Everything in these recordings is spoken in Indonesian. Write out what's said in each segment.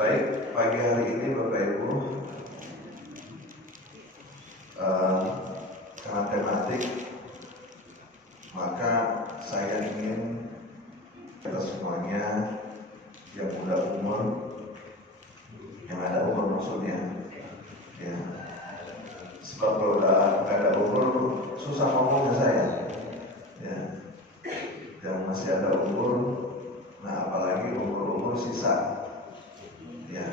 Baik, pagi hari ini Bapak Ibu, karena tematik, maka saya ingin kita semuanya yang udah umur, yang ada umur maksudnya, ya. Sebab kalau udah ada umur susah ngomongnya saya, ya. Yang masih ada umur, nah apalagi umur sisa. Ya,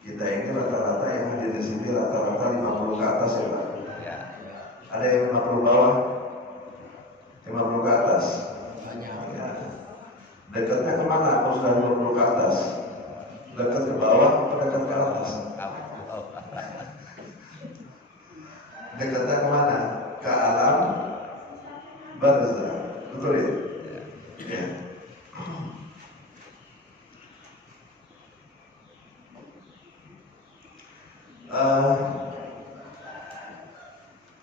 kita ini rata-rata yang hadir di sini rata-rata 50 ke atas ya Pak. Ya. Ada yang 50 bawah, 50 ke atas. Ya. Dekatnya kemana? Kalau sudah 50 ke atas, dekat ke bawah atau dekat ke atas? Dekatnya kemana? Ke alam barzah. Betul ya? Ya.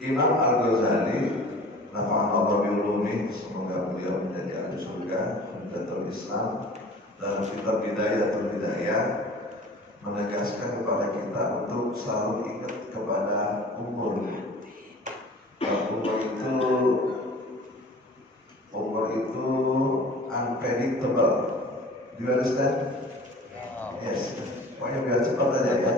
Imam Al-Ghazali nafa'anallahu bi'ulumihi, semoga beliau menjadi ahli surga, Hujjatul Islam, dalam kitab Bidayatul Hidayah menegaskan kepada kita untuk selalu ingat kepada umur. Umur itu unpredictable. Do you understand? Yes. Pokoknya biar cepat aja ya.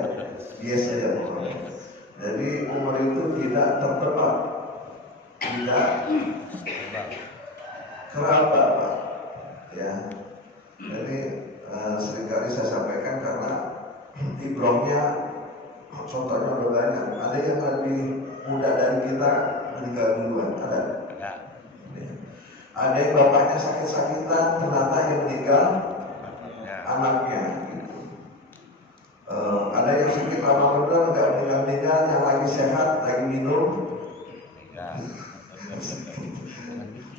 Yes aja pokoknya. Jadi umur itu tidak tertebak, tidak keraba, Pak. Ya. Jadi seringkali saya sampaikan karena ibrahnya contohnya udah banyak. Ada yang lebih muda dari kita meninggal duluan, ada. Ya. Ada yang bapaknya sakit-sakitan, ternyata yang meninggal anaknya. Ada yang sakit lama benar nggak meninggal, yang lagi sehat lagi minum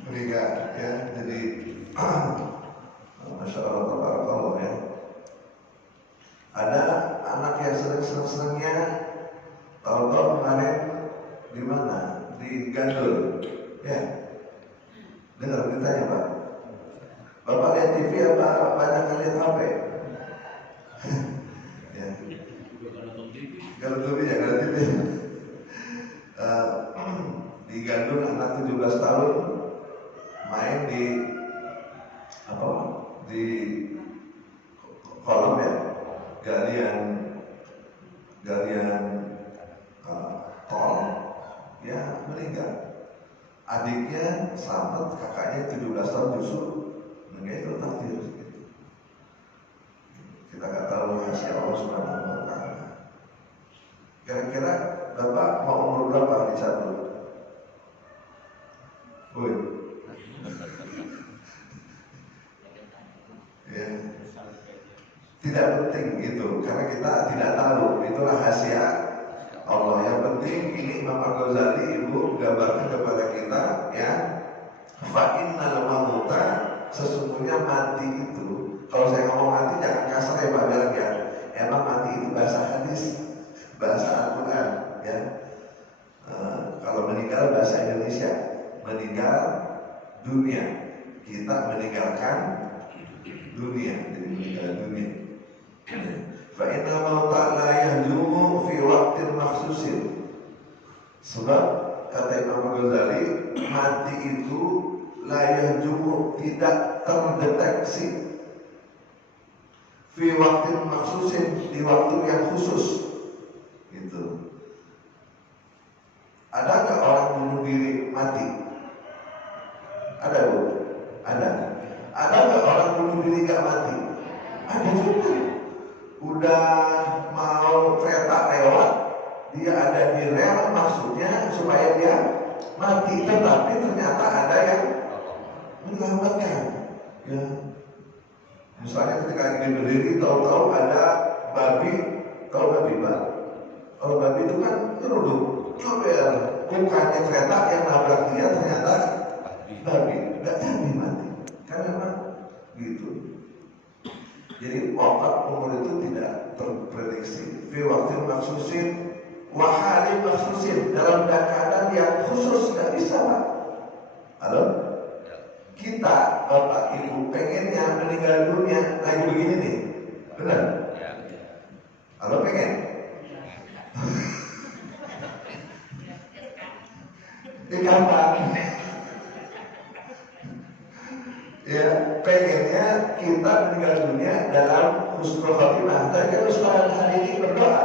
meninggal ya. Jadi Masya Allah tabarakallah ya. Ada anak yang seneng-senengnya tahu-tahu kemarin di mana, di Gandul ya. Dengar beritanya Pak. Bapak lihat TV apa banyak lihat HP? Kalau TV ya, kalau TV. Di Gandul anak 17 tahun main di di kolam ya, galian tol ya, meninggal. Adiknya selamat, kakaknya 17 tahun justru meninggal. Itu takdir gitu. Kita nggak tahu rahasia Allah Subhanahu wa Ta'ala. Kira-kira Bapak mau umur berapa dicabut? Ya. Tidak penting gitu, karena kita tidak tahu, itu rahasia Allah. Yang penting ini Imam Al-Ghazali Ibu gambarkan kepada kita ya, fa innal mauta, sesungguhnya mati itu, kalau saya ngomong mati jangan kasar ya Pak, biar ya. Emang mati itu bahasa hadis, bahasa Al-Quran ya. Kalau meninggal bahasa Indonesia, meninggal dunia, kita meninggalkan dunia, jadi meninggal dunia. Fa inna mauta la yahdumu fi waqtin makhsusin. Sebab kata Imam Ghazali, mati itu la yahdumu, tidak terdeteksi, fi waqtin makhsusin, di waktu yang khusus. Gitu. Ada nggak orang bunuh diri mati? Ada Bu? Ada. Ada nggak orang bunuh diri nggak mati? Ada juga. Udah mau kereta lewat, dia ada di rel, maksudnya supaya dia mati, tetapi ternyata ada yang menyelamatkan. Ya. Misalnya ketika dia berdiri, tahu-tahu ada babi, tahu babi Pak? Kalau babi itu kan geruduk, nyobel, bukannya kereta yang nabrak dia, ternyata babi, nggak jadi mati. Karena apa? Gitu. Jadi wafat umur itu tidak terprediksi. Fi waktu maksusin, wahali maksusin, dalam keadaan yang khusus, nggak bisa Pak. Halo? Kita Bapak Ibu pengennya meninggal dunia lagi begini nih, benar? pengen? Kapan? Ya, pengennya kita meninggal dunia dalam husnul khotimah. Tapi kan Ustaz hari ini berdoa.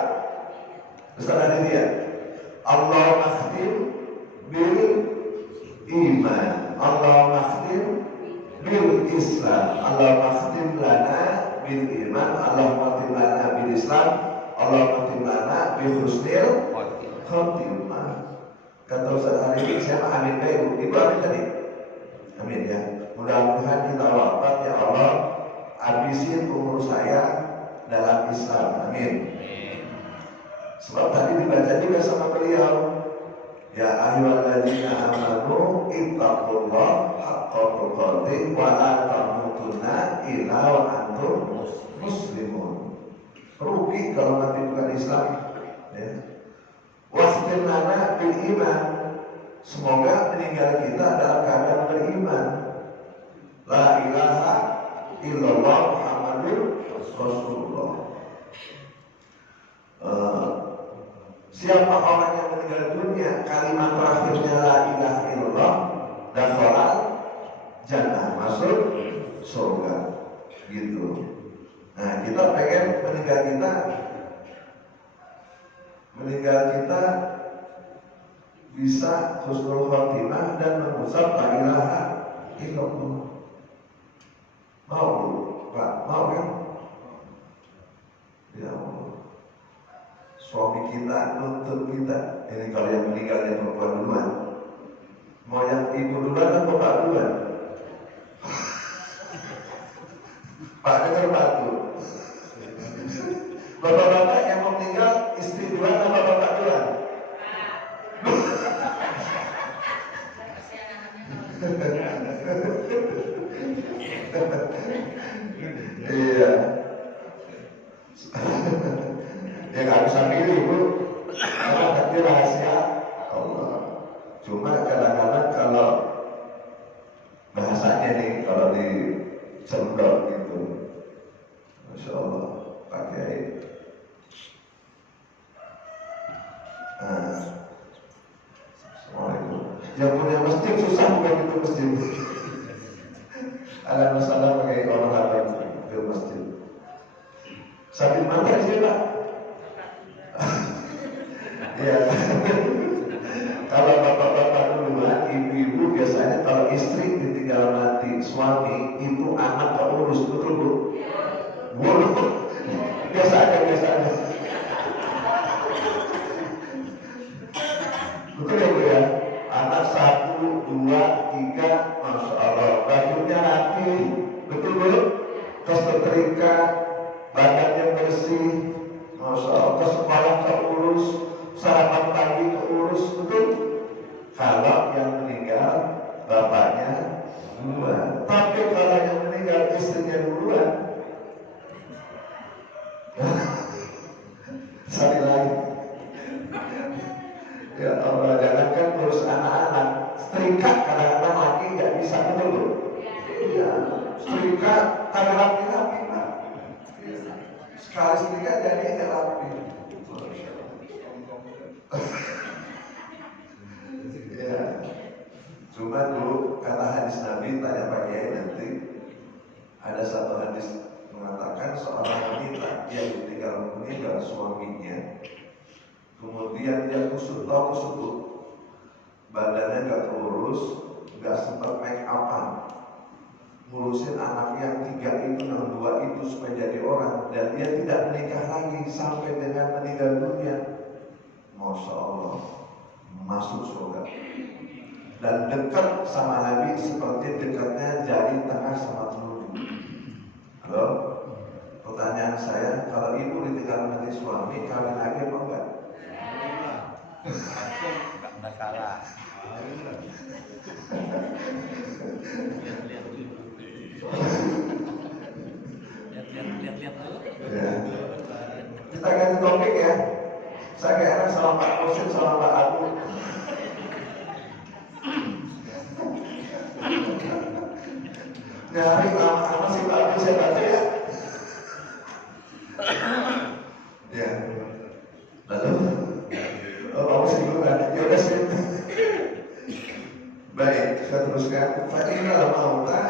Ustaz hari ini ya, Allahumma khtim bil iman, Allahumma khtim bil Islam, Allahumma khtim lana bil iman, Allahumma khtim lana bil Islam, Allahumma khtim lana bil husnil khotimah. Kata Ustaz hari ini, siapa amin baik? Ibu amin tadi? Amin ya. Mudah-mudahan kita wafat ya Allah, habisin umur saya dalam Islam. Amin. Sebab tadi dibaca juga sama beliau, ya ayyuhalladzina amanu ittaqullah haqqa tuqatih wa la tamutunna illa wa antum muslimun. Rugi kalau mati bukan Islam. Ya. Wasfir lana bil iman. Semoga meninggal kita dalam keadaan beriman. La ilaha illallah Muhammadur Rasulullah. Siapa orang yang meninggal dunia kalimat terakhirnya la ilaha illallah dan sholat jannah, masuk surga gitu. Nah, kita pengen meninggal kita bisa husnul khotimah dan mengucap la ilaha illallah. Mau Pak? Mau kan? Ya Allah, suami kita nuntut kita. Ini kalau yang meninggal yang perempuan duluan. Mau yang ibu duluan atau bapak duluan? Pak dengar Pak tuh. Bapak-bapak yang mau meninggal istri duluan atau bapak duluan? Iya. Ya nggak bisa pilih Bu, karena tadi rahasia Allah. Cuma kadang-kadang kalau bahasanya nih, kalau di cendol gitu, Masya Allah pakai Assalamualaikum. Yang punya masjid susah bukan itu masjid. Ada masalah pakai orang ke masjid. Sambil makan sih Pak. Ya. Kalau bapak-bapak duluan, ibu-ibu biasanya kalau istri ditinggal mati suami, itu anak keurus, betul Bu? Bulu. Biasa aja. Betul ya Bu ya? Anak 1, 2, 3, Masya Allah, bajunya rapi, betul Bu? Kesetrika, badannya bersih, Masya Allah, ke sekolah keurus, sarapan pagi keurus, betul? Kalau yang meninggal bapaknya duluan. Tapi kalau yang meninggal istrinya duluan, sekali lagi, ya Allah, jangankan terus anak-anak, setrika kadang-kadang laki nggak bisa, betul loh. Iya, setrika kadang rapi-rapi Pak. Sekali setrika jadi nggak rapi. Ya, cuma dulu kata hadis Nabi, tanya Pak Kiai nanti. Ada satu hadis mengatakan seorang wanita yang meninggal suaminya, kemudian dia kusut badannya nggak keurus, nggak sempat make upan, ngurusin anak yang 3 itu, yang 2 itu supaya jadi orang, dan dia tidak menikah lagi sampai dengan meninggal dunia. Masya Allah, masuk surga dan dekat sama Nabi seperti dekatnya jari tengah sama telunjuk. Halo, pertanyaan saya, kalau ibu ditinggal mati suami, kawin lagi apa enggak? Enggak salah. Lihat dulu. Ya. Kita ganti topik ya. Saya gak enak sama Pak Kursin sama Pak Abu. Nyari lama-lama si Pak Abu saya baca ya. Ya. Lalu, kamu singgungan, ya udah sih. Baik, saya teruskan. Fa'inal mauta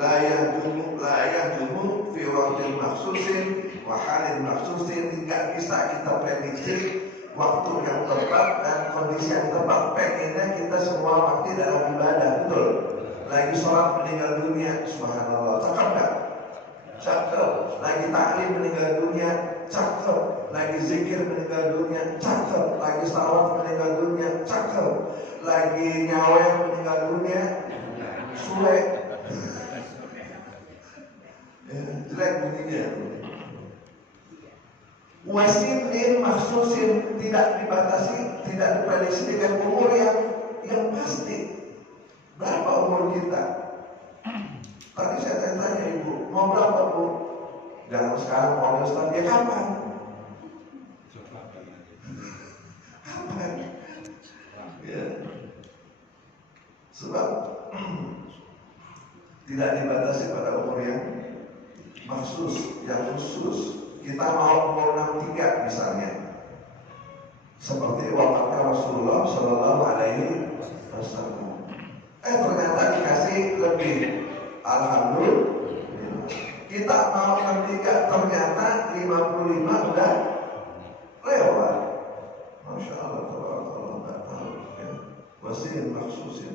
la yahdumu fi waqtin maksusin wa halin maksusin. Tidak bisa kita prediksi waktu yang tepat dan kondisi yang tepat. Pengennya kita semua waktu dalam ibadah, betul. Lagi sholat meninggal dunia, subhanallah, cakep gak? Cakep. Lagi taklim meninggal dunia, cakep. Lagi zikir meninggal dunia, cakep. Lagi salawat meninggal dunia, cakep. Lagi nyaweh meninggal dunia, suek. Jelek bunyinya. Wasinin maksusin, tidak dibatasi, tidak diprediksi dengan umur yang pasti. Berapa umur kita? Tadi saya tanya ibu, mau berapa bu? Jangan sekarang mau Ustaz, ya kapan? Kapan? Ya. Sebab tidak dibatasi pada umur yang maksus, yang khusus. Kita mau umur 63 misalnya, seperti wafatnya Rasulullah Shallallahu Alaihi Wasallam. Ternyata dikasih lebih. Alhamdulillah. Kita mau 63, ternyata 55 udah lewat. Masya Allah, Allah nggak tahu. Ya. Wasin maksusin,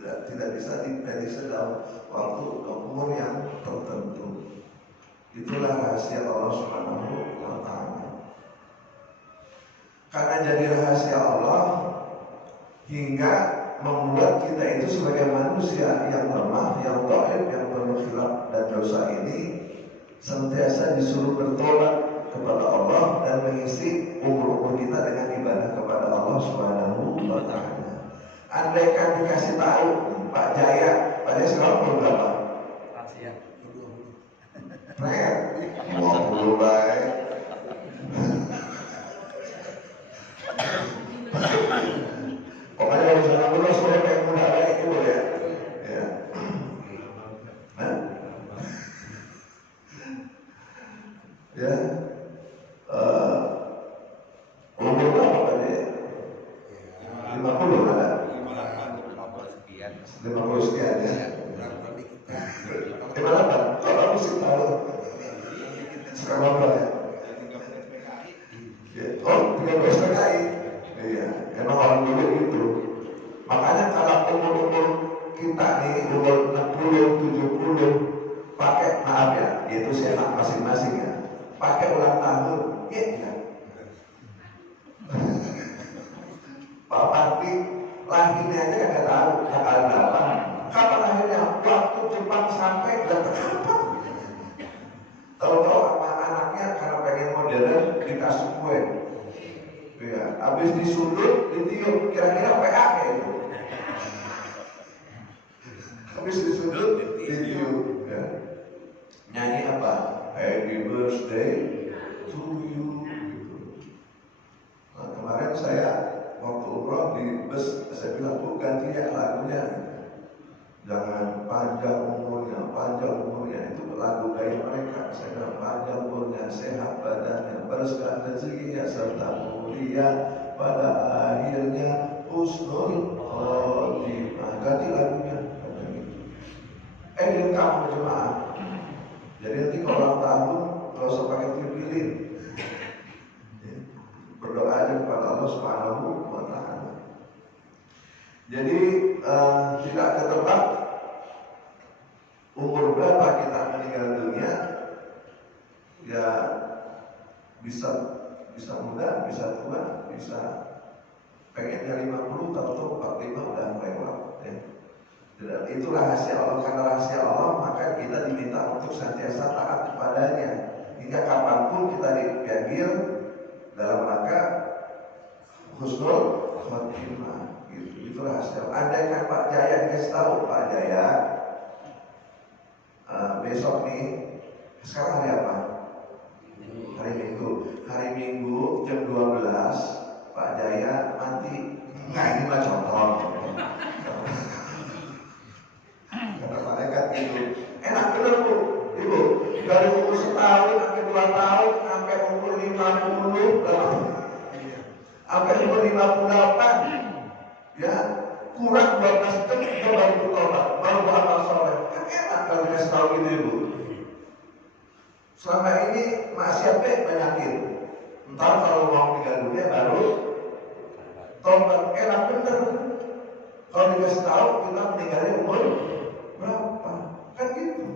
tidak bisa diprediksi dalam waktu umur yang tertentu. Itulah rahasia Allah Subhanahu wa Ta'ala. Karena jadi rahasia Allah hingga membuat kita itu sebagai manusia yang lemah, yang dhaif, yang penuh khilaf dan dosa ini senantiasa disuruh bertobat kepada Allah dan mengisi umur-umur kita dengan ibadah kepada Allah Subhanahu wa Ta'ala. Andaikan dikasih tahu Pak Jaya, Pak Jaya sekarang umur berapa? Rahasia. Mau dulu baik. Pokoknya kalau misalnya dulu sudah kayak muda lagi itu ya. Ya. Ya. Umur berapa tadi? 50 ada? 50 sekian. 50 sekian ya. 58. Kalau musik tahu. Sekarang berapa ya? Oh, 13 PKI. Iya, emang orang dulu gitu. Makanya kalau umur-umur kita nih, umur 60, 70, pakai, maaf ya, itu sehat masing-masing ya. Pakai ulang tahun, ya. Pak Parti lahirnya aja nggak tahu tanggal berapa. Kapan lahirnya? Waktu Jepang sampai berapa kapan? Tahu-tahu sama anaknya karena pengen modern dikasih kue. Ya, habis disundut, ditiup, kira-kira PA itu. Habis disundut, ditiup. Ya. Nyanyi apa? Happy birthday to you. Nah, kemarin saya waktu umroh di bus, saya bilang, Bu, ganti ya lagunya. Jangan panjang umurnya, itu lagu gaya mereka. Saya bilang panjang umurnya, sehat badannya, berkah rezekinya, serta mulia pada akhirnya husnul khotimah. Ganti lagunya. Dilengkap berjemaah. Jadi nanti kalau ulang tahun nggak usah pakai tiup lilin. Berdoa aja kepada Allah Subhanahu wa Ta'ala. Jadi tidak ketebak umur berapa kita meninggal dunia, ya bisa muda, bisa tua, bisa pengennya 50, tahu-tahu 45 udah lewat. Ya. Itu rahasia Allah. Karena rahasia Allah, maka kita diminta untuk senantiasa taat kepadanya hingga kapanpun kita dipanggil dalam rangka husnul khotimah. Itu rahasia. Andaikan Pak Jaya dikasih tahu, Pak Jaya, besok nih, sekarang hari apa? Hari Minggu. Hari Minggu jam 12 Pak Jaya mati. Nah, ini mah contoh. Kata malaikat gitu. Enak bener Bu, Ibu. Dari umur setahun sampai 2 tahun sampai umur 50 50 sampai umur 58 ya, kurang 12 jam kita baru bertobat, baru beramal soleh. Kan enak kalau dikasih tahu gitu ibu. Selama ini maksiatnya banyakin, ntar kalau mau meninggal dunia baru tobat. Enak bener kalau dikasih tahu kita meninggalnya umur berapa, kan gitu.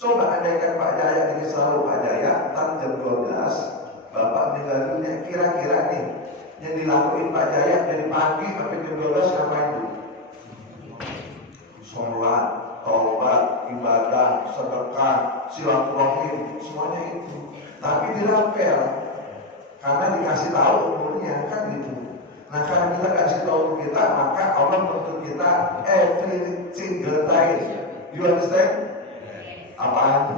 Coba andaikan Pak Jaya ini selalu Pak Jaya, ntar jam 12 Bapak meninggal dunia, kira-kira nih yang dilakuin Pak Jaya dari pagi sampai jam 12 ngapain tuh? Sholat, taubat, ibadah, sedekah, silaturahim, semuanya itu. Tapi dirapel karena dikasih tahu umurnya, kan gitu. Nah, karena kita kasih tahu kita, maka Allah menuntut kita every single time. You understand? Apaan?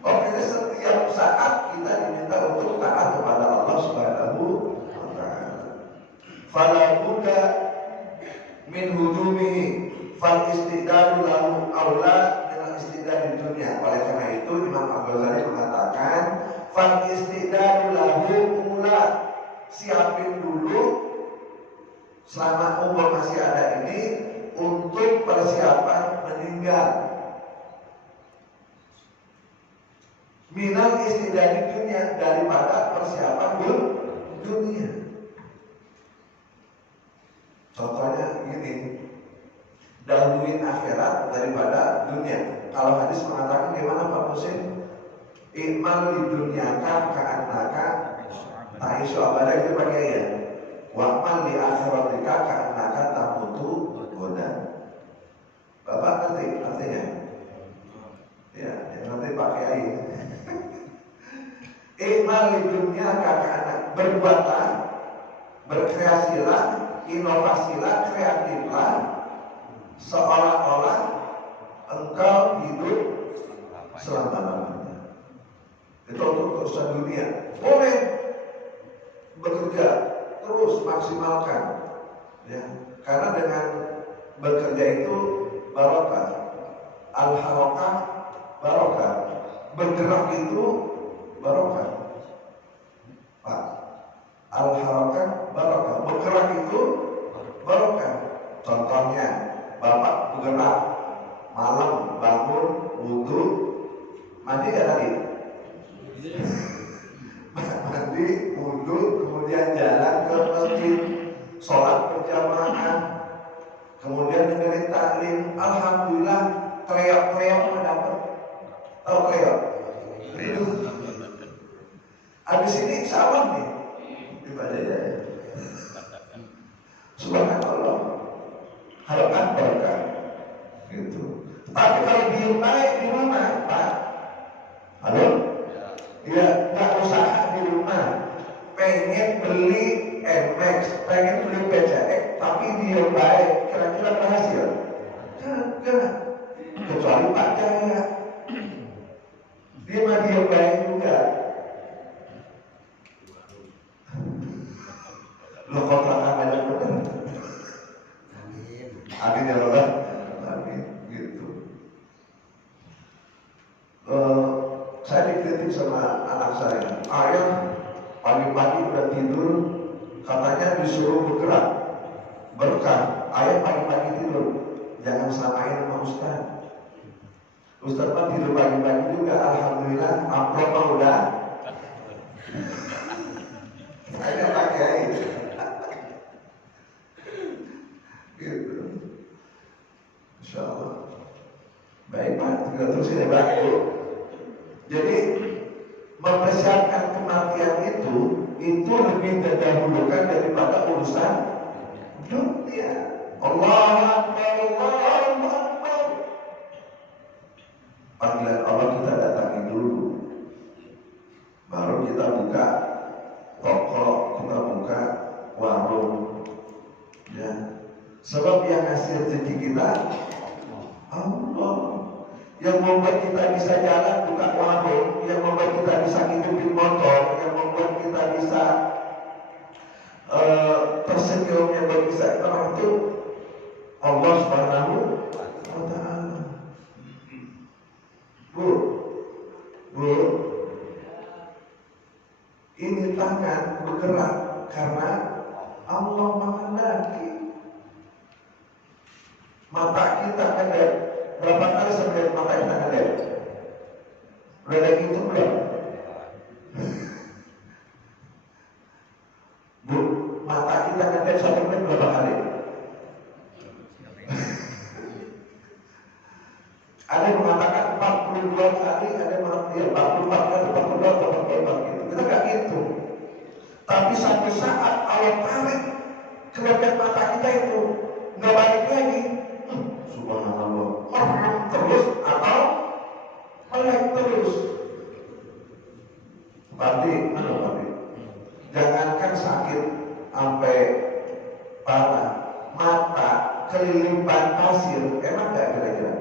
Oke, setiap saat kita diminta untuk taat kepada Allah Subhanahu wa ta'ala. Fala budda min hujumihi fal istidadu lahu aula min istidad di dunia. Oleh karena itu Imam Al-Ghazali mengatakan fal istidadu lahu aula, siapin dulu selama umur masih ada ini untuk persiapan meninggal. Minal istidad di dunia, daripada persiapan dunia. Contohnya gini, dahuluin akhirat daripada dunia. Kalau hadis mengatakan gimana Pak Musin? Iqmal di dunia ka'annaka ta'ishu abada, itu pakai ya. Wa'mal di akhiratika ka'annaka tamutu goda. Bapak ngerti artinya? Ya, yang nanti pakai air. Iqmal di dunia kakak, berbuatlah, berkreasilah, inovasilah, kreatiflah, seolah-olah engkau hidup selama-lamanya. Itu untuk urusan dunia. Boleh bekerja terus, maksimalkan, ya. Karena dengan bekerja itu barokah, al-harakah barokah, bergerak itu barokah. Pak, al-harakah barokah, bergerak itu barokah. Contohnya, Bapak bergerak malam, bangun, wudhu, mandi gak tadi? Mandi, wudhu, kemudian jalan ke masjid, sholat berjamaah, kemudian dengerin taklim. Alhamdulillah, kreok-kreok mendapat. Tahu kreok? Itu. Habis ini insya Allah nih ibadahnya. Subhanallah, harapan berkah gitu. Tapi kalau di rumah, Pak, halo, ya nggak usaha di rumah. Pengen beli MX, pengen beli PCX, tapi dia baik, kira-kira berhasil? Kagak. Kecuali Pak Jaya, dia mah dia baik juga. Lo kontrakan banyak bener. Amin ya Allah. Amin gitu. Saya dikritik sama anak saya. Ayah pagi-pagi udah tidur, katanya disuruh bergerak, berkah. Ayah pagi-pagi tidur, jangan samain sama Ustaz. Ustaz mah tidur pagi-pagi juga, alhamdulillah. Amplop mah udah. Saya pakai gitu. Insya Allah. Baik Pak, kita terusin ya Pak. Jadi mempersiapkan kematian itu lebih terdahulukan daripada urusan dunia. Allahu Akbar, Allahu Akbar. Panggilan Allah kita datangi dulu, baru kita buka toko, kita buka warung, ya. Sebab yang ngasih rezeki kita Allah, yang membuat kita bisa jalan buka warung, yang membuat kita bisa hidupin motor, yang membuat kita bisa tersenyum, yang membuat bisa itu Allah Subhanahu wa ta'ala. Bu, Ini tangan bergerak karena Allah menghendaki. Mata kita kedap. Berapa kali sampai mata kita kedap? Udah ada gitu belum? Bu, mata kita kedap satu menit berapa kali? Ada yang mengatakan 42 kali, ada yang mengatakan 44 kali, 42, 44 gitu. Kita nggak gitu. Tapi satu saat Allah tarik kedap mata kita itu nggak balik lagi. Subhanallah, merem terus atau melek terus. Berarti, jangankan sakit sampai parah, mata kelilipan pasir, emang nggak kira-kira?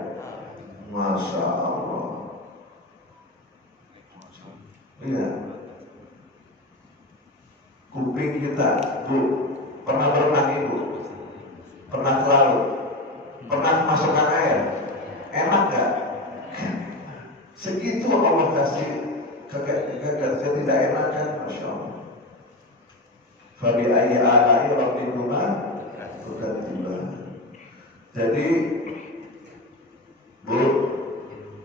Masya Allah. Iya. Kuping kita, Bu, pernah berenang Ibu? Pernah ke laut? Pernah masukkan air? Enak gak? Segitu Allah kasih tidak enak kan? Masya Allah. Fabi ayyi ala'i rabbikuma tukadziban. Jadi Bu,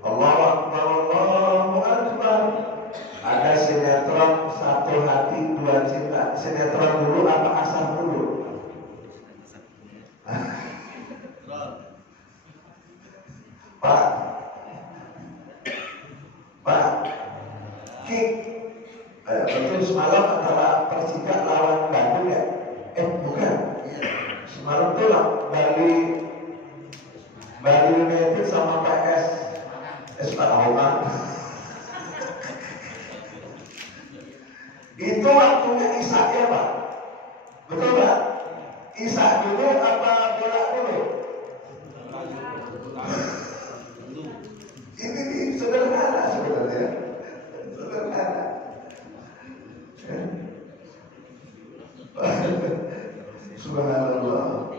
Allahu Akbar, Allahu Akbar. Ada sinetron satu hati dua cinta. Sinetron dulu apa asar dulu? Pak, kick. Betul semalam antara Persija lawan Bandung ya? Bukan. Semalam tuh lah Bali United sama PS Espadahoma. Itu waktunya Isak ya Pak? Betul Pak? Isak dulu apa bola dulu? Ini sederhana sebenarnya. Sederhana. Subhanallah.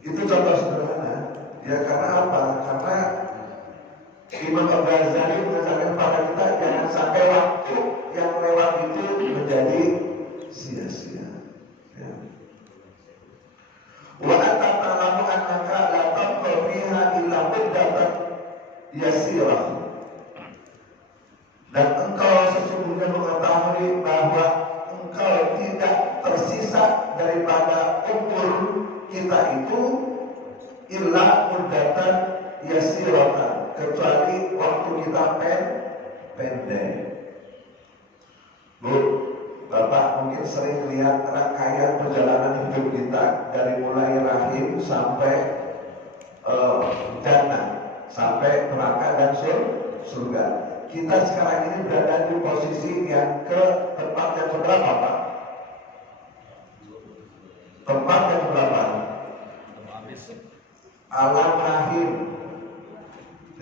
Itu contoh sederhana. Ya karena apa? Karena Imam Al-Ghazali mengatakan kepada kita jangan sampai waktu yang lewat itu menjadi sia-sia. Ya. Wa ata'lamu annaka la tabqa fiha illa muddatan yasirah. Dan engkau sesungguhnya mengetahui bahwa engkau tidak tersisa daripada umur kita itu illa muddatan yasirah, kecuali waktu kita pendek. Bu, Bapak mungkin sering lihat rangkaian perjalanan hidup kita dari mulai rahim sampai jannah, sampai neraka dan surga. Kita sekarang ini berada di posisi yang ke tempat yang berapa, Pak? Tempat yang berapa? Alam rahim.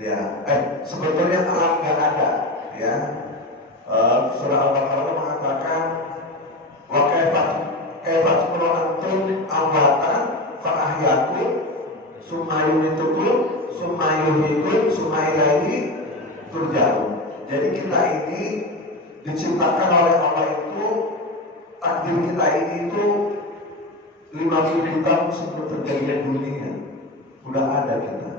Ya, sebetulnya alam nggak ada, ya. Surah Al-Baqarah mengatakan wa kaifa antum amwatan fa ahyakum summa yumitukum summa yuhyikum summa ilaihi turja'un. Jadi kita ini diciptakan oleh Allah itu, takdir kita ini itu 50 tahun sebelum terjadinya dunia udah ada kita.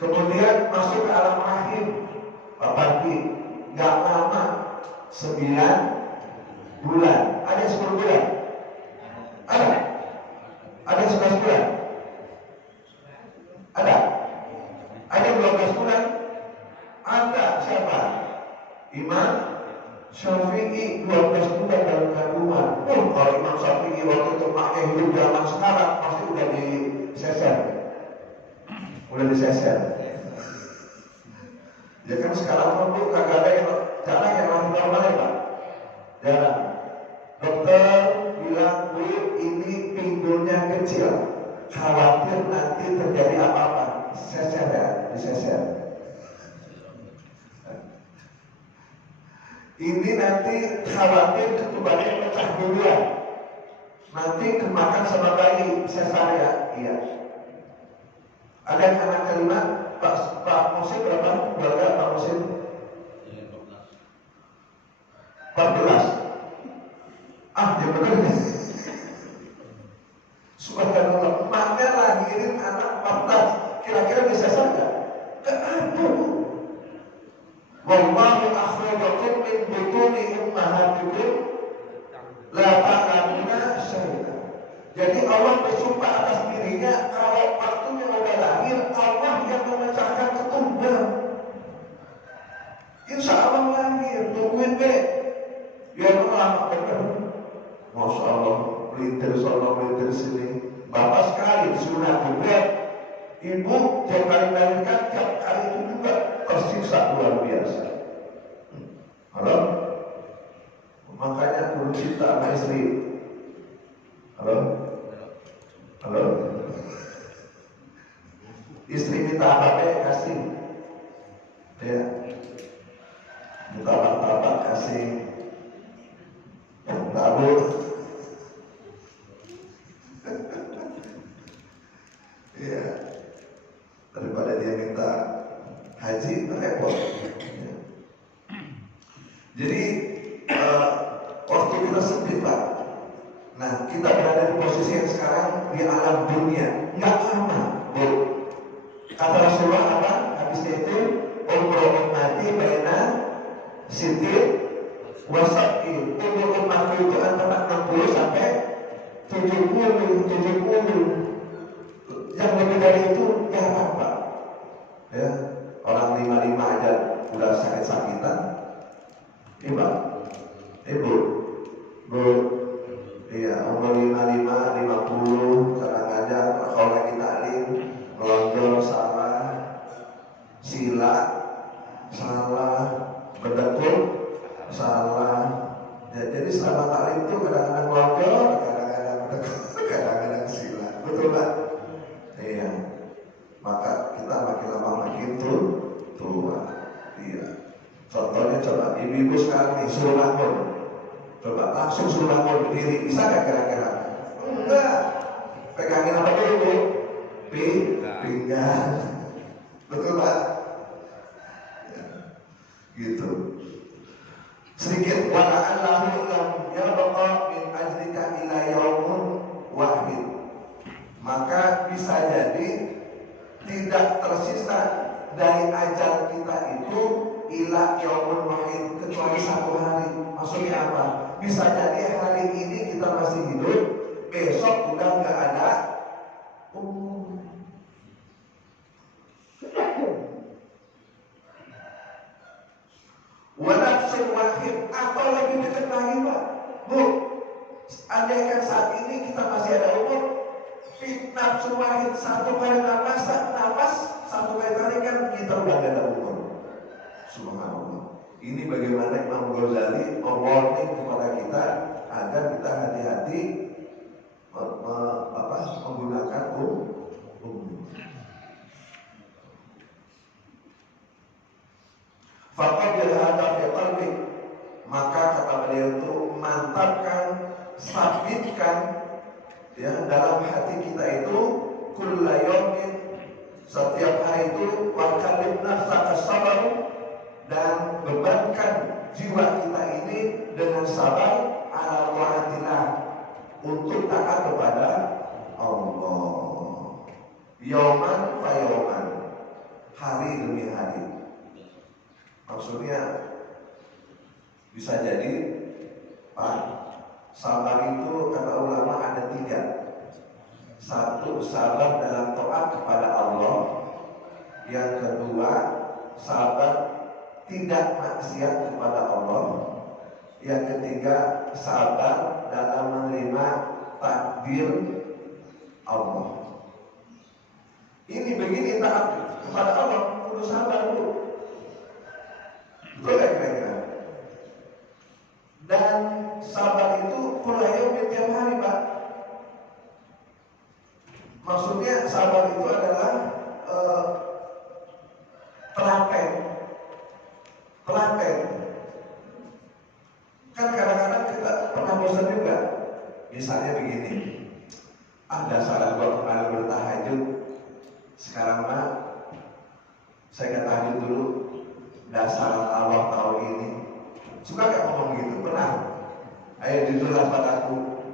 Kemudian masuk ke alam rahim, Bapak Ki, nggak lama 9 bulan. Ada 10 bulan? Ada? Ada 11 bulan? Ada? Ada 12 bulan? Ada. Siapa? Imam Syafi'i 12 bulan dalam kandungan. Kalau Imam Syafi'i waktu itu pakai hidup zaman sekarang pasti udah diseser. Udah diseser. Ya kan sekarang untuk kagak ada yang jarang yang lahir normal ya Pak? Jarang. Dokter bilang, Bu, ini pinggulnya kecil, khawatir nanti terjadi apa-apa. Seser ya, diseser. Ini nanti khawatir ketubannya pecah duluan, nanti kemakan sama bayi sesarnya. Iya. Ada yang anak kelima, Pak Musim berapa? Keluarga Pak Musim? 14. Yang benar. Subhanallah, emaknya lahirin anak 14. Kira-kira bisa saja? Gak ada. Wallahu akhrajakum min butuni ummahatikum la ta'lamuna syai'an. Jadi Allah bersumpah atas dirinya kalau waktunya udah lahir, Allah yang memecahkan ketuban. Insya Allah lahir, tungguin be. Biar lama bener. Masya Allah, melintir sana, melintir sini. Bapak sekali sunat juga. Ibu tiap kali melahirkan, tiap kali itu juga tersiksa luar biasa. Halo? Makanya kudu cinta sama istri. Halo? Halo? Istri minta apa kasih? Ya. Minta martabak kasih. Tabur. Iya. Daripada dia minta haji, repot. Ya. Jadi waktu kita sempit, Pak. Nah, kita berada di posisi yang sekarang di alam dunia, nggak lama, Bu. Kata Rasulullah apa? Habisnya itu umroh ummati baina sitin wasab'i. Umur umatku itu antara 60 sampai 70. Yang lebih dari itu jarang, Pak. Ya, orang 55 aja udah sakit-sakitan. Ini, Pak. Ibu, Bu. Iya, umur 55, 50, kadang-kadang kalau lagi taklim, melonjol salah, sila salah, berdekur salah. Ya, jadi selama taklim itu kadang-kadang melonjol, kadang-kadang berdekur, kadang-kadang sila. Betul, Pak? Iya. Maka kita makin lama makin tua. Iya. Contohnya coba ibu-ibu sekarang nih suruh bangun. Coba langsung suruh bangun berdiri, bisa gak kira-kira? Enggak. Pegangin apa dulu, Bu? Pinggang. Betul, Pak? Ya. Gitu. Sedikit wala'allahu lam yabqa min ajlika ila yaumun wahid. Maka bisa jadi tidak tersisa dari ajal kita itu ila yaumul wahid, kecuali satu hari. Maksudnya apa? Bisa jadi hari ini kita masih hidup, besok udah nggak ada umur. Wanafsul wahid, atau lebih dekat lagi, Pak. Bu, andaikan saat ini kita masih ada umur, nafsul wahid, satu kali nafas, satu kali tarikan, kita udah nggak ada umur. Subhanallah. Ini bagaimana Imam Ghazali mewarning kepada kita agar kita hati-hati menggunakan umur. Faqad hada fi qalbi, maka kata beliau itu mantapkan, sabitkan ya dalam hati kita itu kulla yaumin, setiap hari itu wa kalib nafsaka sabar, dan bebankan jiwa kita ini dengan sabar ala ta'atillah, untuk taat kepada Allah. Yauman fa yauman, hari demi hari. Maksudnya bisa jadi, Pak, sabar itu kata ulama ada 3. Satu, sabar dalam taat kepada Allah. Yang kedua, sabar tidak maksiat kepada Allah. Yang ketiga, sabar dalam menerima takdir Allah. Ini begini taat kepada Allah, kudu sabar dulu. Betul gak kira-kira? Dan sabar itu kulaya tiap hari, Pak. Maksudnya sabar itu adalah telaten. Kan kadang-kadang kita pernah bosan juga. Misalnya begini, dasar gua kemarin bertahajud, sekarang mah saya gak tahajud dulu. Dasar Allah tahu ini. Suka gak ngomong gitu? Pernah jujurlah padaku,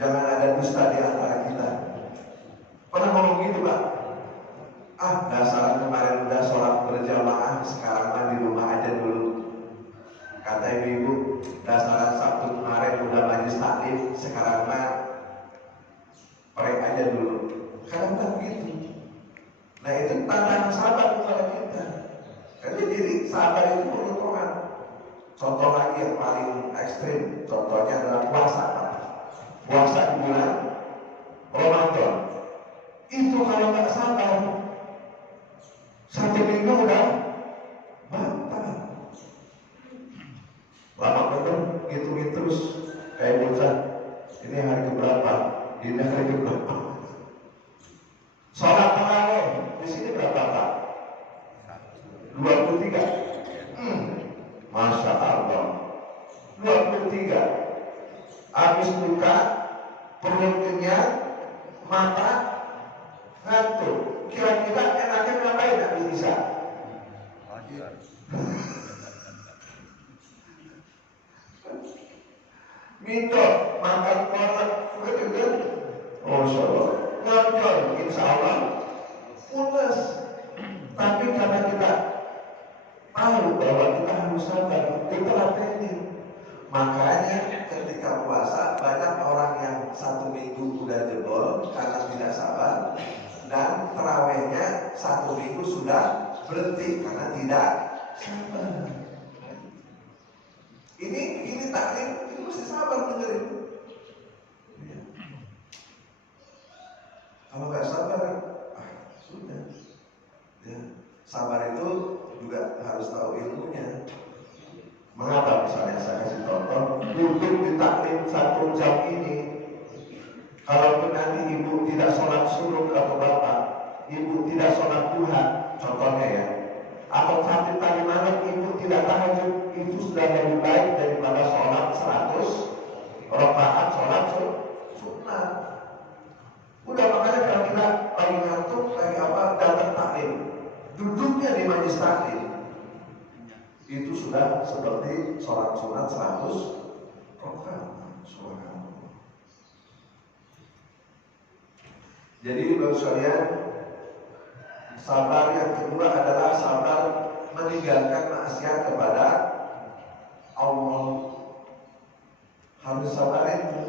jangan ada dusta di antara kita. Pernah ngomong gitu Pak? Dasar kemarin udah sholat berjamaah, sekarang mah di rumah aja dulu. Kata ibu-ibu, dasar Sabtu kemarin udah majlis taklim, sekarang mah prek aja dulu. Kadang begitu. Nah itu tantangan sabar kepada kita. Jadi sabar itu menurut orang. Contoh lagi yang paling ekstrim, contohnya adalah puasa. Puasa di bulan Ramadan. Itu kalau nggak sabar, 1 minggu udah batal. Lama betul, ngitungin terus kayak bocah. Ini hari keberapa? Ini hari keberapa? Sholat tarawih di sini berapa Pak? 23. Masya Allah. 23. Habis buka, perut kenyang, mata ngantuk. Kira-kira enaknya ngapain habis bisa? Minta makan kolak, begitu. Oh, Allah. Ngajol, insya Allah pulas. Tapi karena kita tahu bahwa kita harus sabar, kita latenin. Makanya ketika puasa banyak orang yang 1 minggu udah jebol karena tidak sabar, dan terawihnya 1 minggu sudah berhenti karena tidak sabar. Ini taklim, ini mesti sabar dengerin. Kalau nggak sabar, sudah. Ya. Sabar itu juga harus tahu ilmunya. Mengapa misalnya saya kasih contoh, duduk di taklim 1 jam ini, kalaupun nanti ibu tidak sholat subuh atau bapak, ibu tidak sholat duha, contohnya ya, atau sampai tadi malam ibu tidak tahajud, itu sudah lebih baik daripada sholat 100 rakaat sholat sunnah. Udah, makanya kalau kita lagi ngantuk, lagi apa, datang taklim, duduknya di majelis taklim, itu sudah seperti sholat sunat 100 rakaat. Jadi baru sekalian, sabar yang kedua adalah sabar meninggalkan maksiat kepada Allah. Harus sabar itu,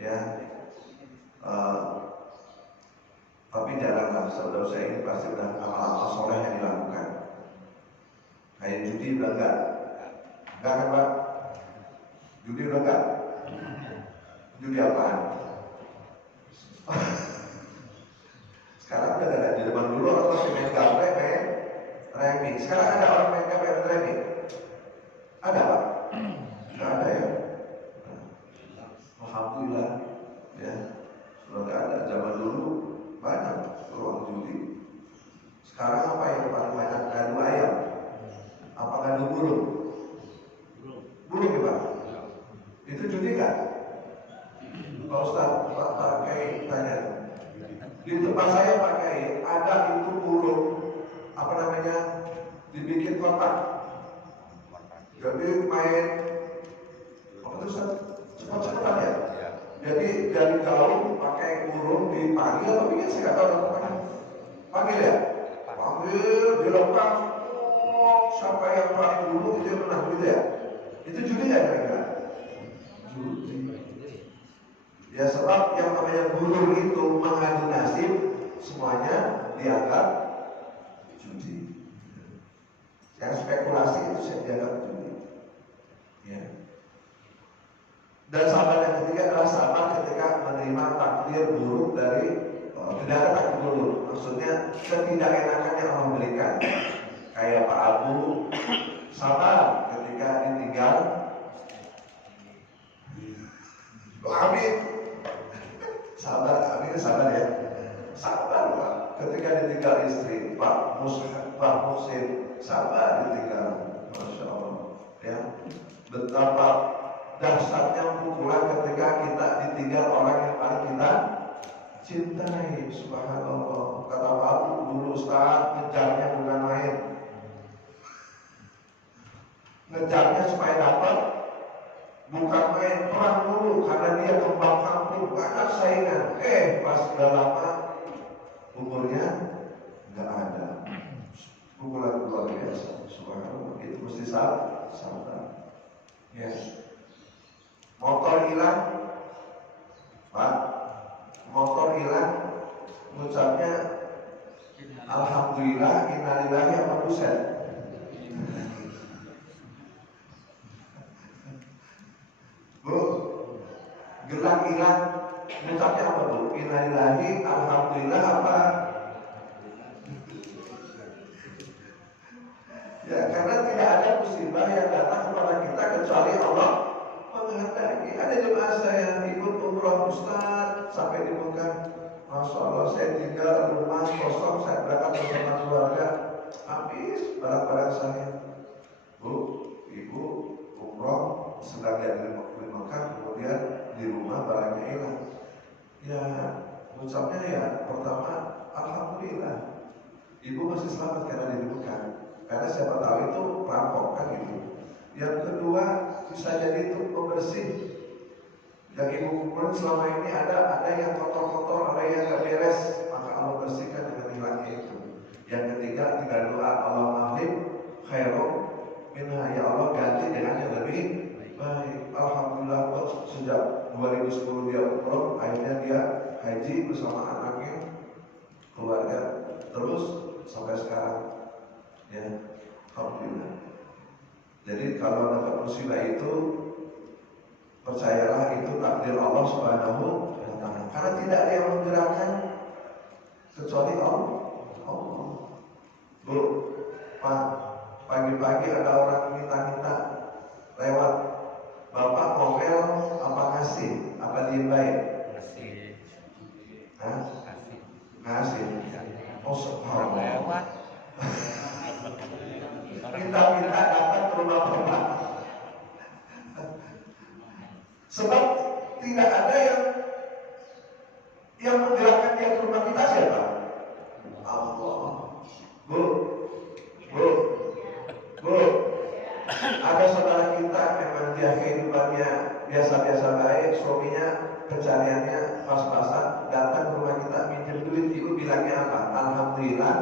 ya. Tapi jaranglah saudara saya ini pasti udah amal-amal soleh yang dilakukan. Kayak judi udah enggak kan Pak? Judi udah enggak? Judi apaan? Sekarang udah ada. Di zaman dulu orang masih main gaple, main remi. Sekarang ada orang main gaple, main remi? Ada Pak? Nggak ada ya? Alhamdulillah ya, sudah nggak ada. Zaman dulu banyak ruang judi. Sekarang apa yang paling banyak? Ngadu ayam. Apa ngadu burung? Burung ya Pak? Itu judi nggak? Pak Ustadz, Pak Kiai tanya. Di tempat saya Pak Kiai ada itu burung, apa namanya, dibikin kotak. Jadi main, apa itu cepat-cepatan ya? Jadi dari gaung pakai burung dipanggil, tapi kan saya nggak tahu namanya. Panggil ya? Panggil, dilepas. Siapa yang paling dulu itu yang menang gitu ya? Itu judi ya kira-kira? Judi. Ya sebab yang namanya burung itu mengadu nasib, semuanya dianggap judi. Yang spekulasi itu saya dianggap judi. Ya. Dan sabar yang ketiga adalah sabar ketika menerima takdir buruk dari tidak ada takdir buruk, maksudnya ketidakenakan yang Allah berikan. Kayak Pak Abu sabar ketika ditinggal Amin. Sabar, Amin sabar ya. Sabar Pak ketika ditinggal istri. Pak Musim sabar ditinggal. Masya Allah ya. Betapa dahsyatnya pukulan ketika kita ditinggal orang yang paling kita cintai. Subhanallah. Kata Pak Abu dulu Ustaz, ngejarnya bukan main. Ngejarnya supaya dapat bukan main, perang dulu karena dia kembang kampung, banyak saingan. Pas udah lama umurnya nggak ada. Pukulan luar biasa, subhanallah. Itu mesti sabar. Ya. Motor hilang, Pak. Motor hilang, ucapnya alhamdulillah, innalillahi apa buset. Bu, gelang hilang, ucapnya apa bu? Innalillahi, alhamdulillah apa? Ya, karena tidak ada musibah yang datang kepada kita kecuali Allah menghendaki. Ada jemaah saya yang ikut umroh Ustaz sampai di Mekah. Masya Allah, saya tinggal rumah kosong, saya berangkat bersama keluarga, habis barang-barang saya. Bu, ibu umroh sedang di Mekah, kemudian di rumah barangnya hilang. Ya, ucapnya ya pertama alhamdulillah, ibu masih selamat karena di Mekah. Karena siapa tahu itu perampok kan gitu. Yang kedua bisa jadi itu pembersih. Yang ibu kumpulin selama ini ada yang kotor-kotor, ada yang gak beres, maka Allah bersihkan dengan hilangnya itu. Yang ketiga tinggal doa, Allah mahlim khairum minha, ya Allah ganti dengan yang lebih baik. Alhamdulillah sejak 2010 dia umroh, akhirnya dia haji bersama anaknya, keluarga, terus sampai sekarang. Ya, alhamdulillah. Jadi kalau dapat musibah itu, percayalah itu takdir Allah Subhanahu wa Ta'ala. Karena tidak ada yang menggerakkan kecuali Allah. Bu, Pak, pagi-pagi ada orang minta-minta lewat, Bapak ngomel apa ngasih? Apa diem baik? Ngasih. Oh, subhanallah. Minta-minta datang ke rumah Bapak. Sebab tidak ada yang menggerakkan dia ke rumah kita, siapa? Allah. Bu, ada saudara kita memang dia kehidupannya biasa-biasa baik, suaminya pencariannya pas-pasan, datang ke rumah kita minjem duit, ibu bilangnya apa? Alhamdulillah,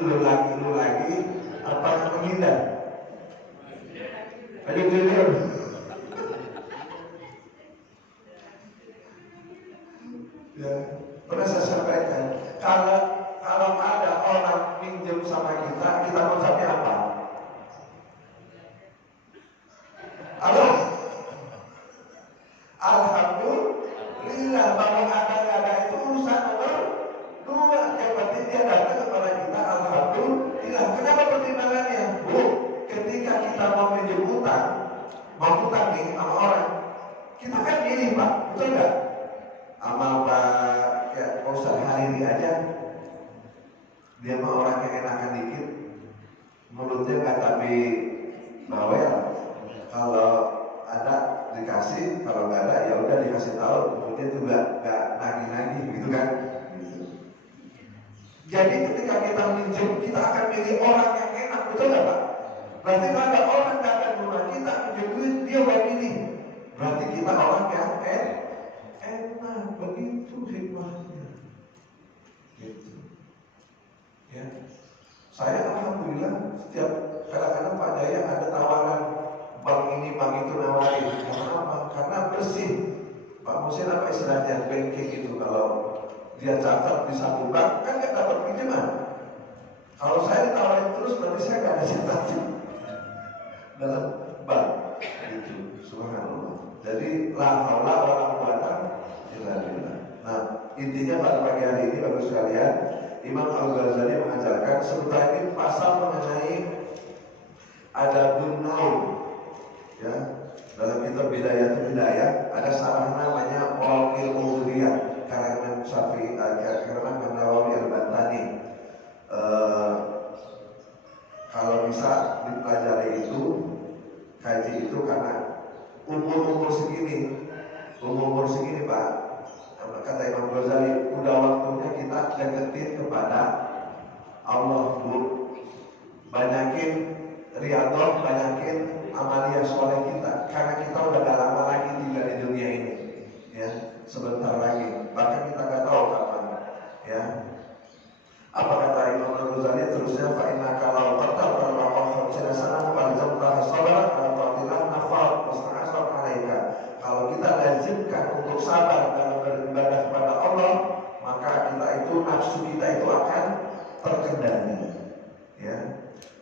lu lagi apa menghindar? Ayo jujur. Ya, pernah saya sampaikan, kalau ada orang minjem sama kita ucapnya apa? Alhamdulillah, bahwa ada itu urusan nomor 2. Yang penting dia datang kepada kita, alhamdulillah. Kenapa pertimbangannya? Bu, ketika kita mau minjem utang, mau utang nih sama orang, kita kan milih Pak, betul nggak? Amal Pak, ya Ustaz Hariri aja, dia mau orang yang enakan dikit, mulutnya nggak tapi bawel. Kalau ada dikasih, kalau nggak ada ya udah dikasih tahu, kemudian juga nggak nagih-nagih gitu kan. Jadi ketika kita minjem, kita akan pilih orang yang enak, betul nggak Pak? Berarti kalau ada orang datang ke rumah kita minjem duit, dia mau pilih. Berarti kita orang yang enak, begitu hikmahnya. Gitu. Ya. Saya alhamdulillah setiap kadang-kadang Pak Jaya ada tawaran bank ini, bank itu nawarin. Karena apa? Karena bersih. Pak Musin apa istilahnya? Banking itu kalau dia catat di satu bank kan nggak dapat pinjaman. Kalau saya ditawarin terus berarti saya nggak ada catatan dalam bank. Gitu. Subhanallah. Jadi la haula wala quwata illa billah. Nah, intinya pada pagi hari ini bagus sekalian, Imam Al-Ghazali mengajarkan sebentar ini pasal mengenai adabun naum. Ya, dalam kitab Bidayatul Hidayah ada sarah namanya Walqil Mudriyah karangan Syafi'i karangan Nawawi Al-Bantani. Kalau bisa dipelajari itu, kaji itu karena umur segini Pak, kata Imam Ghazali, udah waktunya kita deketin kepada Allah Bu, banyakin riyadhah, banyakin amaliyah soleh kita, karena kita udah gak lama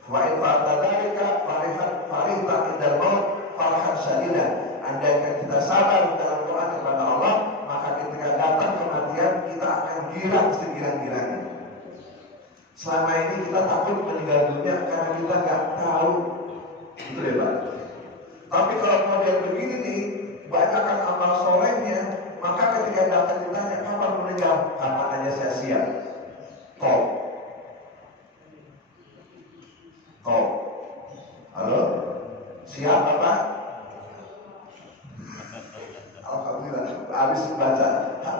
Wa in fa'alta dzalika farihta indal maut farahan syadidan. Andaikan kita sabar dalam doa kepada Allah, maka ketika datang kematian kita akan girang segirang-girangnya. Selama ini kita takut meninggal dunia karena kita nggak tahu, itu ya Pak. Tapi kalau model begini nih, banyakkan amal solehnya, maka ketika datang ditanya kapan meninggal, kapan aja saya siap. Kok? Halo? Siap Bapak? Alhamdulillah, habis baca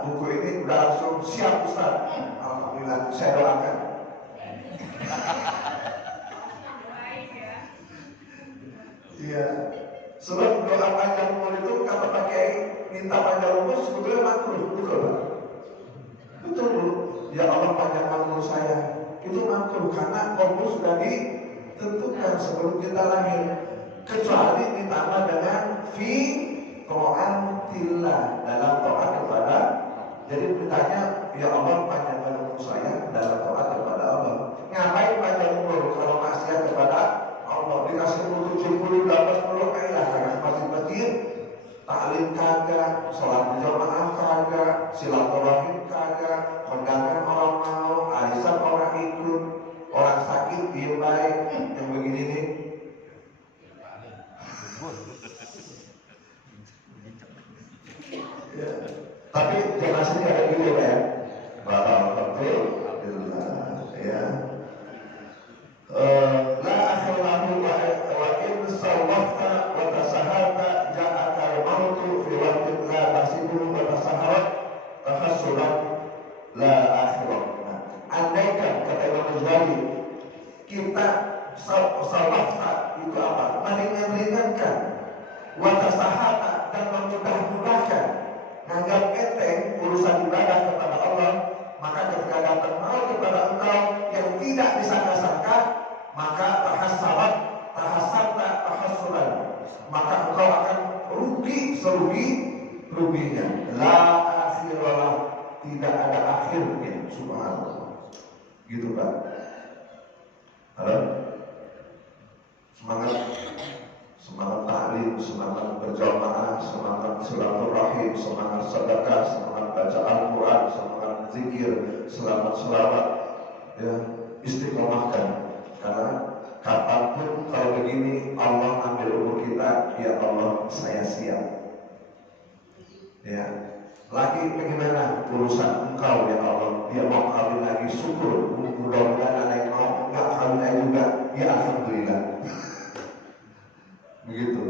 buku ini udah langsung siap Ustaz. Alhamdulillah, saya doakan. Iya. Sebab doa panjang umur itu kata Pak Kiai minta panjang umur sebetulnya makruh, betul Pak? Betul Bu. Ya Allah panjangkan umur saya. Itu makruh karena umur sudah ditentukan sebelum kita lahir. Kecuali ditambah dengan fi ta'atillah, dalam taat kepada. Jadi bertanya, ya Allah panjangkan umur saya dalam taat kepada Allah. Ngapain panjang umur kalau maksiat kepada Allah? Dikasih umur 70, 80, kagak masjid-masjid, taklim kagak, sholat berjamaah kagak, silaturahim kagak, kondangan orang mau, arisan orang ikut, orang sakit dia baik, yang begini nih. Ya. Tapi generasi ini ada gitu ya, Alhamdulillah, ya. La akhirlahu wa in sawafta wa tasaharta ja'aka al-mautu fi waqtin la tasibuhu wa tasaharat tahassulan la akhirah. Andaikan kata Imam Ghazali, kita sawafta itu apa? Meringankan, wa tasaharta dan memudah-mudahkan, nganggap enteng urusan ibadah kepada Allah, maka ketika datang maut kepada engkau yang tidak disangka-sangka, maka tahassulan, maka engkau akan rugi serugi-ruginya. La akhirah, tidak ada akhirnya. Subhanallah. Gitu Pak. Halo? Semangat taklim, semangat berjamaah, semangat silaturahim, semangat sedekah, semangat baca Al-Quran, semangat zikir, selamat ya, istiqomahkan. Karena kapanpun kalau begini Allah ambil umur kita, ya Allah saya siap. Ya, lagi bagaimana urusan engkau ya Allah? Dia mau kawin lagi, syukur. Mudah-mudahan ada yang mau, nggak kawin lagi juga, ya alhamdulillah. Begitu.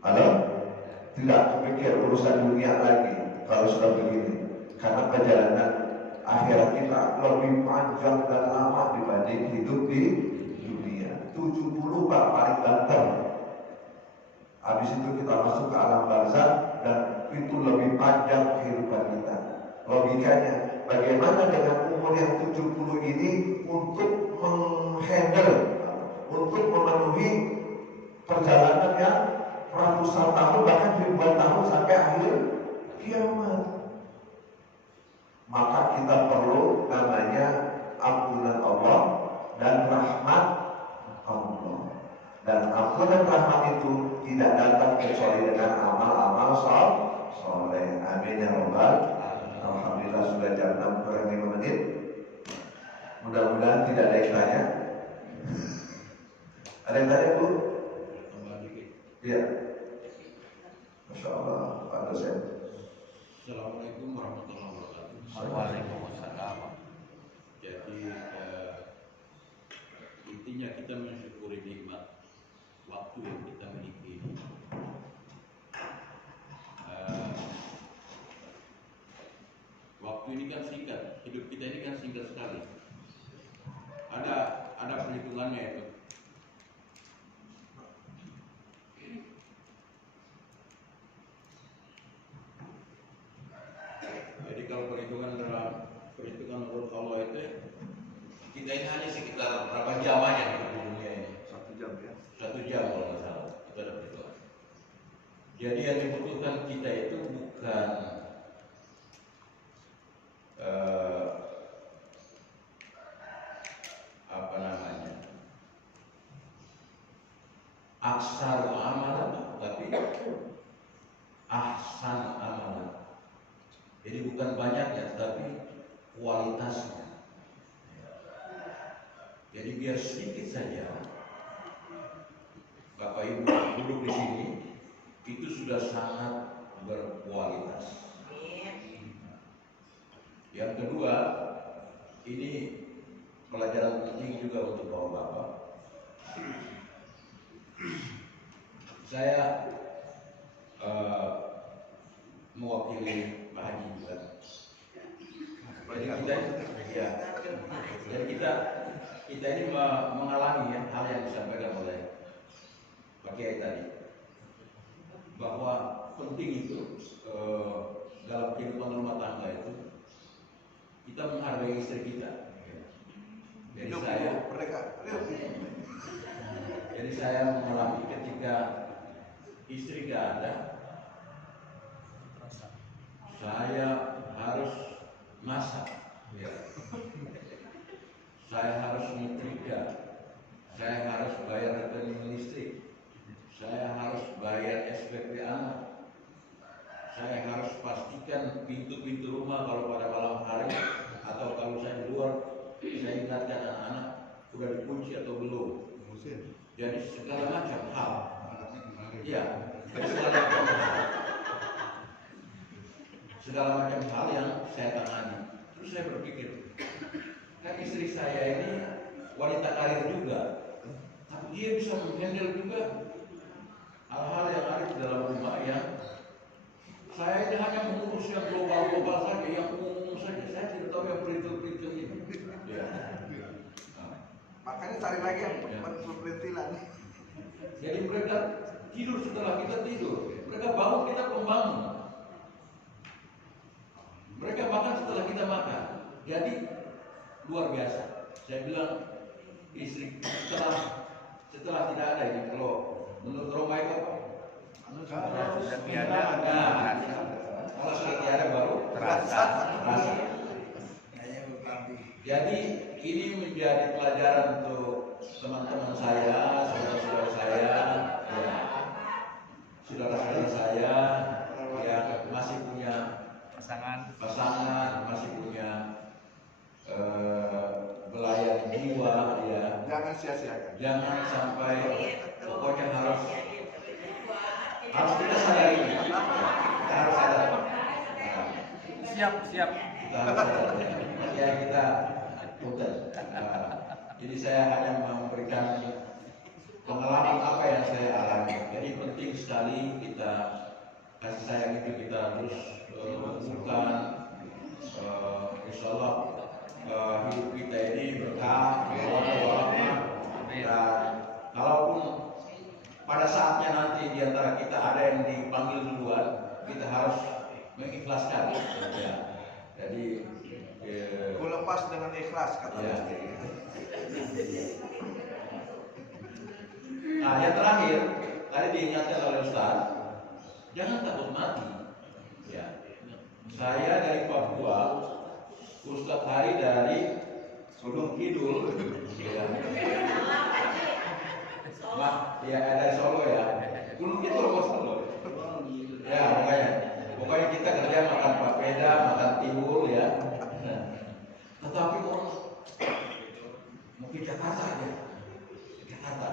Halo? Tidak kepikir urusan dunia lagi kalau sudah begini. Karena perjalanan akhirat kita lebih panjang dan lama dibanding hidup di dunia. 70 Pak paling banter. Habis itu kita masuk ke alam barzakh dan itu lebih panjang kehidupan kita. Logikanya, bagaimana dengan umur yang 70 ini untuk menghandle, untuk memenuhi perjalanan yang ratusan tahun bahkan ribuan tahun sampai akhir kiamat. Maka kita perlu namanya ampunan Allah dan rahmat Allah. Dan ampunan rahmat itu tidak datang kecuali dengan amal-amal soleh. Amin ya Rabbal. Alhamdulillah sudah jam 6 kurang 5 menit. Mudah-mudahan tidak ada yang tanya. Ada yang tanya Bu? Iya. Masya Allah, Pak dosen. Assalamualaikum warahmatullahi wabarakatuh. Waalaikumsalam. Jadi intinya kita mensyukuri nikmat waktu yang kita miliki ini. Waktu ini kan singkat, hidup kita ini kan singkat sekali. Ada perhitungannya itu. Jadi kalau perhitungan menurut Allah itu, kita ini hanya sekitar berapa jam aja di dunia ini? 1 jam ya. 1 jam kalau nggak salah, itu ada perhitungan. Jadi yang dibutuhkan kita itu bukan aksar amalan, tapi ahsan amalan. Jadi bukan banyaknya, tapi kualitasnya. Jadi biar sedikit saja Bapak Ibu duduk di sini, itu sudah sangat berkualitas. Yang kedua, ini pelajaran penting juga untuk Bapak-Bapak. Saya mewakili Pak Haji juga. Jadi kita ini mengalami ya, hal yang disampaikan oleh Pak Kiai tadi, bahwa penting itu dalam kehidupan rumah tangga itu kita menghargai istri kita. Jadi saya mengalami ketika istri gak ada, saya harus masak, saya harus nyetrika, saya harus bayar rekening listrik, saya harus bayar SPP anak, saya harus pastikan pintu-pintu rumah kalau pada malam hari atau kalau saya di luar, saya ingatkan anak-anak sudah dikunci atau belum. Jadi segala macam hal, segala macam hal yang saya tangani. Terus saya berpikir, kan istri saya ini wanita karir juga, tapi dia bisa menghandle juga hal-hal yang ada di dalam rumah yang saya ini hanya mengurus yang global-global saja, yang umum saja. Saya tidak tahu yang perintil-perintil ini. Makanya cari lagi yang perintilan. Jadi mereka tidur setelah kita tidur, mereka bangun kita membangun. Mereka makan setelah kita makan. Jadi luar biasa. Saya bilang istri setelah tidak ada ini, kalau menurut Roma itu kalau sudah tiada baru terasa. Jadi ini menjadi pelajaran untuk teman-teman saya, saudara-saudara saya, saudara-saudara saya yang masih punya pasangan, masih punya belayan jiwa, ya. Jangan sia-siakan. Jangan sampai, pokoknya harus kita sadari ini. Kita harus sadari. Siap. Kita harus sadari. Ya kita punten. Jadi saya hanya memberikan pengalaman apa yang saya alami. Jadi penting sekali kita kasih sayang itu kita terus lakukan. Insya Allah hidup kita ini berkah, dan kalaupun pada saatnya nanti di antara kita ada yang dipanggil duluan, kita harus mengikhlaskan. Ya. Jadi Ku lepas dengan ikhlas kata ya. istri. Nah, yang terakhir tadi diingatkan oleh Ustaz, jangan takut mati. Ya. Saya dari Papua, Ustaz Hari dari Gunung Kidul, ya. Dari Solo ya. Gunung Kidul kok Solo. Ya, pokoknya kita kerja makan papeda, makan tiwul ya. Tetapi orang mau ke Jakarta aja, Jakarta.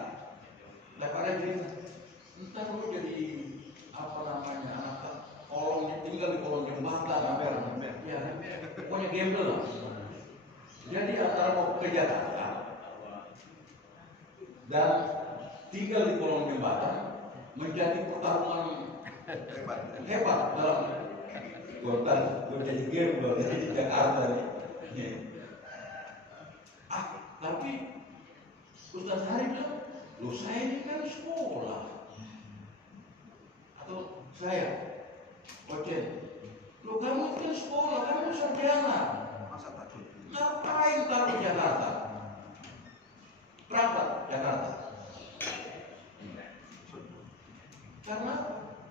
Lepas itu, entah lu jadi apa namanya anak kolong, tinggal di kolong jembatan, ya, pokoknya gembel lah. Jadi antara mau ke Jakarta dan tinggal di kolong jembatan menjadi pertarungan hebat dalam konten menjadi gembel di Jakarta nih. Tapi Ustaz Hari bilang, loh saya ini kan sekolah. Atau saya, Ocen, loh kamu kan sekolah, kamu sarjana. Masa takut? Ngapain taruh di Jakarta? Berangkat Jakarta. Karena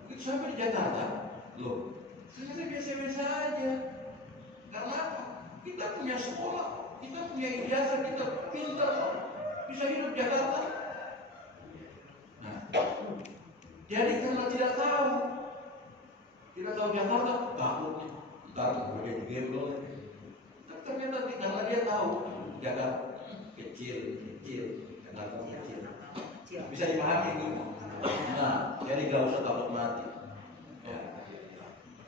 begitu sampai di Jakarta, loh, ternyata biasa-biasa aja. Karena apa? Kita punya sekolah, kita punya ijazah, kita pintar, bisa hidup Jakarta. Nah, Jadi karena tidak tahu Jakarta, takutnya ntar gue digendong. Ternyata karena dia tahu Jakarta kecil, Jakarta kecil, bisa dipahami itu. Nah, jadi gak usah takut mati. Ya.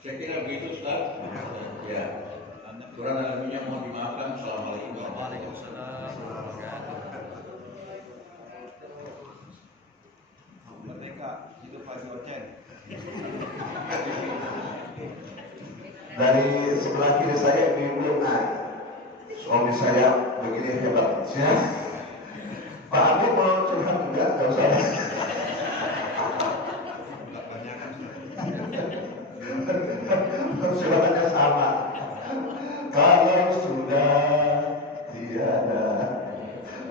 Saya kira begitu, Ustaz. Ya. Kurang lebihnya mohon dimaafkan. Assalamualaikum warahmatullahi wabarakatuh. Merdeka, hidup Haji Ocen. Dari sebelah kiri saya Ibu A. Suami saya begini hebat. Pak Amin mau curhat enggak? Enggak usah. Curhatannya sama. Kalau sudah tiada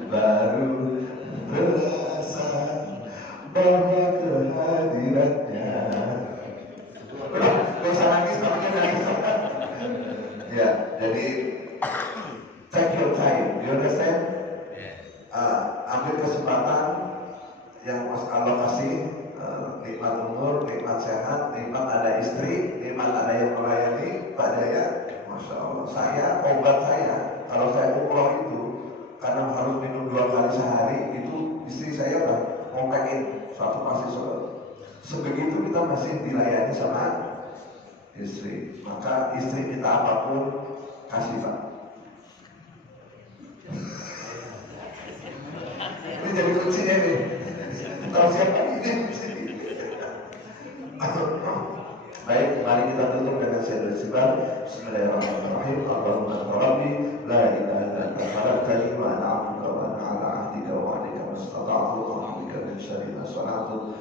baru terasa bahwa kehadirannya. Gak usah nangis, tapi nangis. Ya, jadi take your time, you understand? Ambil kesempatan yang Mas Allah kasih, nikmat umur, nikmat sehat, nikmat ada istri, nikmat ada yang melayani. Pak Jaya, Masya Allah, obat saya, kalau saya umroh itu karena harus minum 2 kali sehari, itu istri saya udah ngopekin satu pasti sebegitu kita masih dilayani sama istri. Maka istri kita apapun kasih, Pak. Ini jadi kuncinya nih. Tahu siapa ini? Baik, mari kita tutup dengan syahadat istighfar. Bismillahirrahmanirrahim. Allahumma rabbi la ilaha illa anta khalaqtani wa ana 'abduka wa ana 'ala 'ahdika wa wa'dika mastata'tu wa a'udzu bika min syarri ma sana'tu.